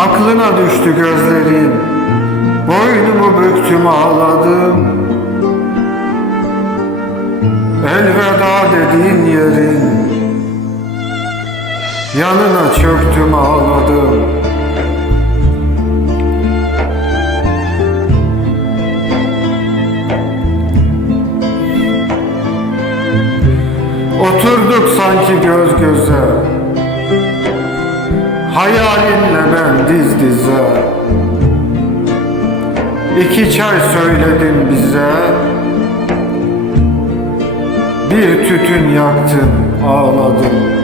Aklına düştü gözlerin. Boynumu büktüm ağladım. Elveda dediğin yerin. Yanına çöktüm ağladım. Oturduk sanki göz göze Hayalinle ben diz dize. İki çay söyledin bize. Bir tütün yaktın ağladım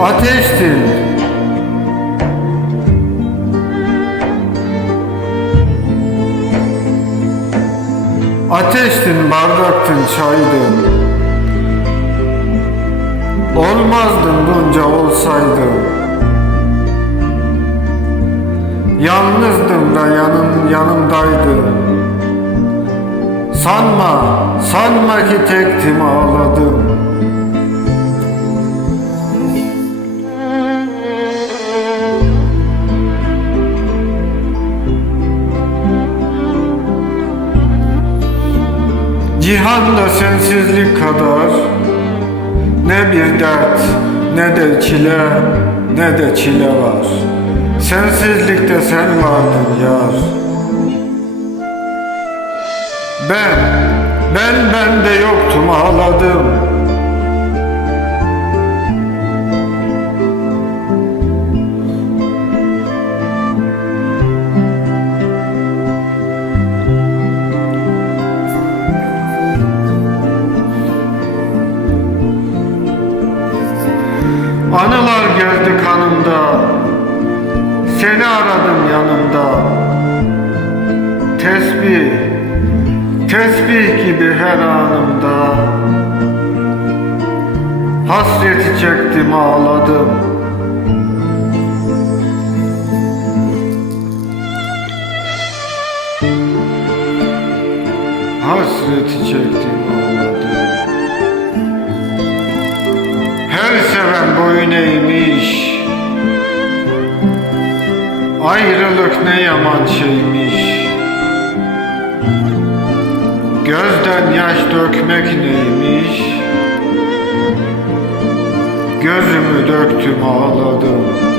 Ateştin. Ateştin, bardaktın, çaydın Olmazdın bunca olsaydın. Yalnızdım da yanın yanımdaydın. Sanma, sanma ki tektim ağladım. Cihanda sensizlik kadar Ne bir dert ne de çile ne de çile var. Sensizlikte sen vardın yar. Ben, ben bende yoktum ağladım geldi kanımda. Seni aradım yanımda. Tesbih Tesbih gibi her anımda. Hasreti çektim ağladım. Hasreti çektim ağladım eğmiş Ayrılık ne yaman şeymiş? Gözden yaş dökmek neymiş? Gözümü döktüm ağladım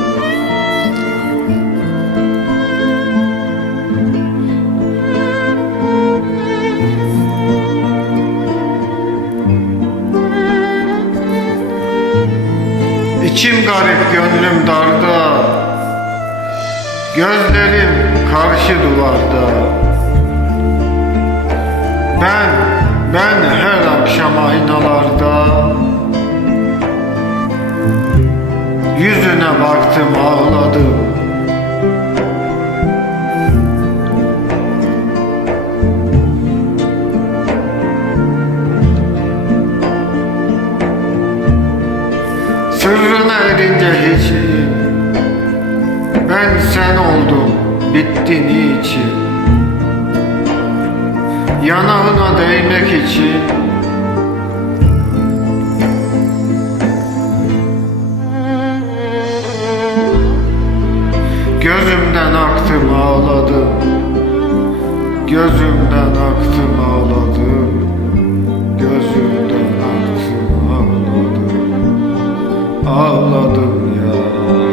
İçim garip gönlüm darda. Gözlerim karşı duvarda. Ben, ben her akşam aynalarda. Yüzüne baktım ağladım Gülen sen oldun, bitti niçin? Yanağına değmek için. Gözümden aktım ağladım. Gözümden aktım ağladım. Gözümden aktım ağladım. Ağladım ya.